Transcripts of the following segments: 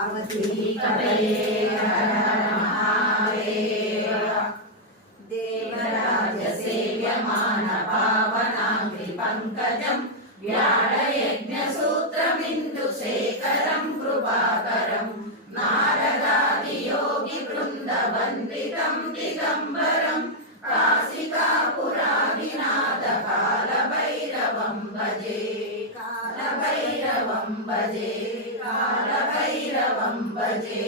पार्वती कटये हर हर महादेव। देवराजसेव्यमान पावनाङ्घ्रि पंकजं व्याळयज्ञसूत्रमिन्दुशेखरं कृपाकरं नारदादियोगिवृन्दवन्दितं दिगम्बरं काशिकापुरादिनाथ कालभैरवं भजे कालभैरवं भजे कालभैरवं भजे।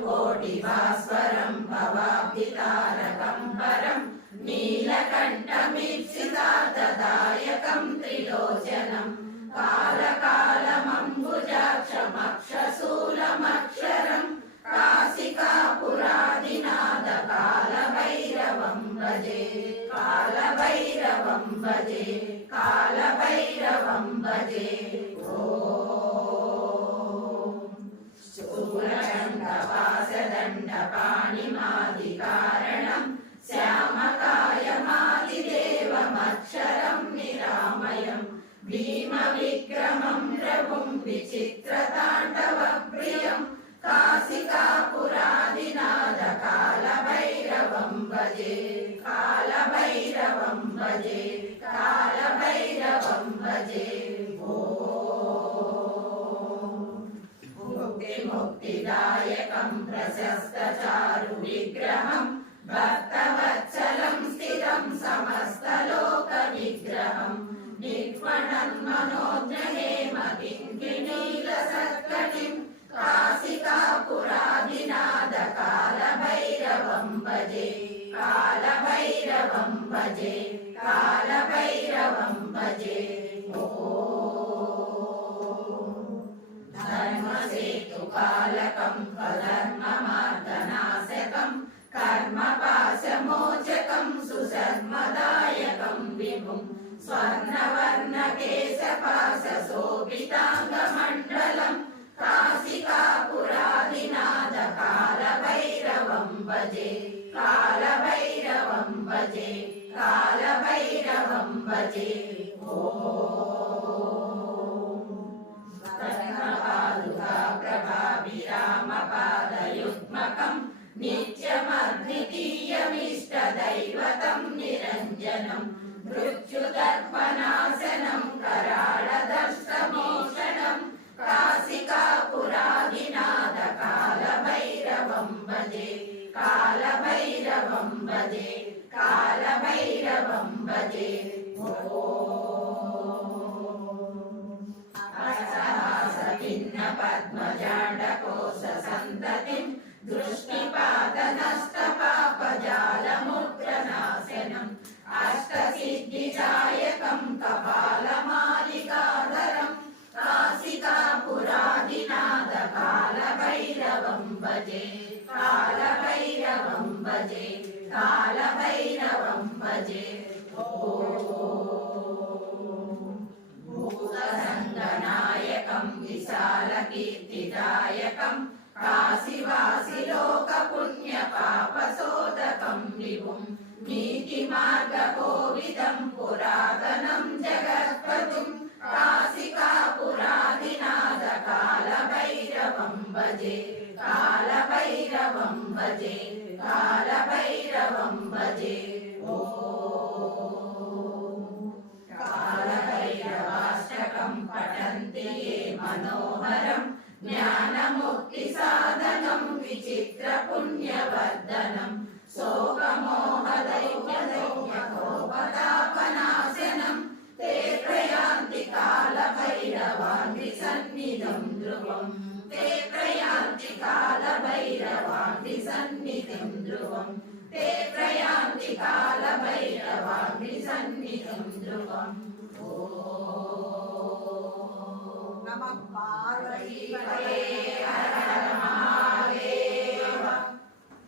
भानुकोटिभास्वरं भवाब्धितारकं परं नीलकण्ठमीप्सितार्थदायकं त्रिलोचनं कालकालमम्बुजाक्षमक्षशूलमक्षरं काशिकापुरादिनाथ कालभैरवं भजे कालभैरवं भजे कालभैरवं भजे। शूलचण्डवासदण्डपाणिमादिकारणं श्यामकायमादिदेवमक्षरं निरामयं भीमविक्रमं प्रभुं विचित्रताण्डवप्रियं काशिकापुरादिनाथ कालभैरवं भजे कालभैरवं भजे कालभैरवं भजे। मुक्तिदायकं प्रशस्तचारुविग्रहं भक्तवत्सलं स्थितं समस्तलोकविग्रहं निक्ष्वणन्मनोज्ञहेमकिङ्किणीलसत्कटिं काशिकापुरादिनाथ कालभैरवं भजे कालभैरवं भजे कालभैरवं भजे। धर्मसेतुपालकं स्वधर्ममार्गनाशकं कर्मपाशमोचकं सुशर्मदायकं विभुं स्वर्णवर्णकेशपाशशोभिताङ्गमण्डलं काशिकापुरादिनाथ कालभैरवं भजे कालभैरवं भजे कालभैरवं भजे। प्रभाविरामपादयुग्मकं नित्यमद्वितीयमिष्टदैवतं निरञ्जनं मृत्युदर्पणाशनं कराळदंष्टमोषणं काशिकापुरादिनाथ कालभैरवं भजे कालभैरवं भजे कालभैरवं भजे। पद्मजाण्डकोशसन्ततिं दृष्टिपातनष्टपापजालमुद्रनाशनम् अष्टसिद्धिदायकं कपालमालिकाधरं काशिकापुरादिनाथ कालभैरवं भजे कालभैरवं भजे कालभैरवं भजे। भूतसङ्गनायकं विशालकीर्तिदायकं काशीवासिलोकपुण्यपापशोधकं विभुं नीतिमार्गकोविदं पुरातनं जगत्पतिं काशिकापुरादिनाथ कालभैरवं भजे कालभैरवं भजे कालभैरवं भजे। कालभैरवाष्टकं पठन्ति ये मनोहरं ज्ञानमुक्तिसाधनं विचित्रपुण्यवर्धनं शोकमोहदैन्यकोपतापनाशनं ते प्रयान्ति कालभैरवाङ्घ्रिसन्निधं ध्रुवं ते प्रयान्ति कालभैरवाङ्घ्रिसन्निधिं ध्रुवं ते प्रयान्ति कालभैरवाङ्घ्रिसन्निधिं ध्रुवम्।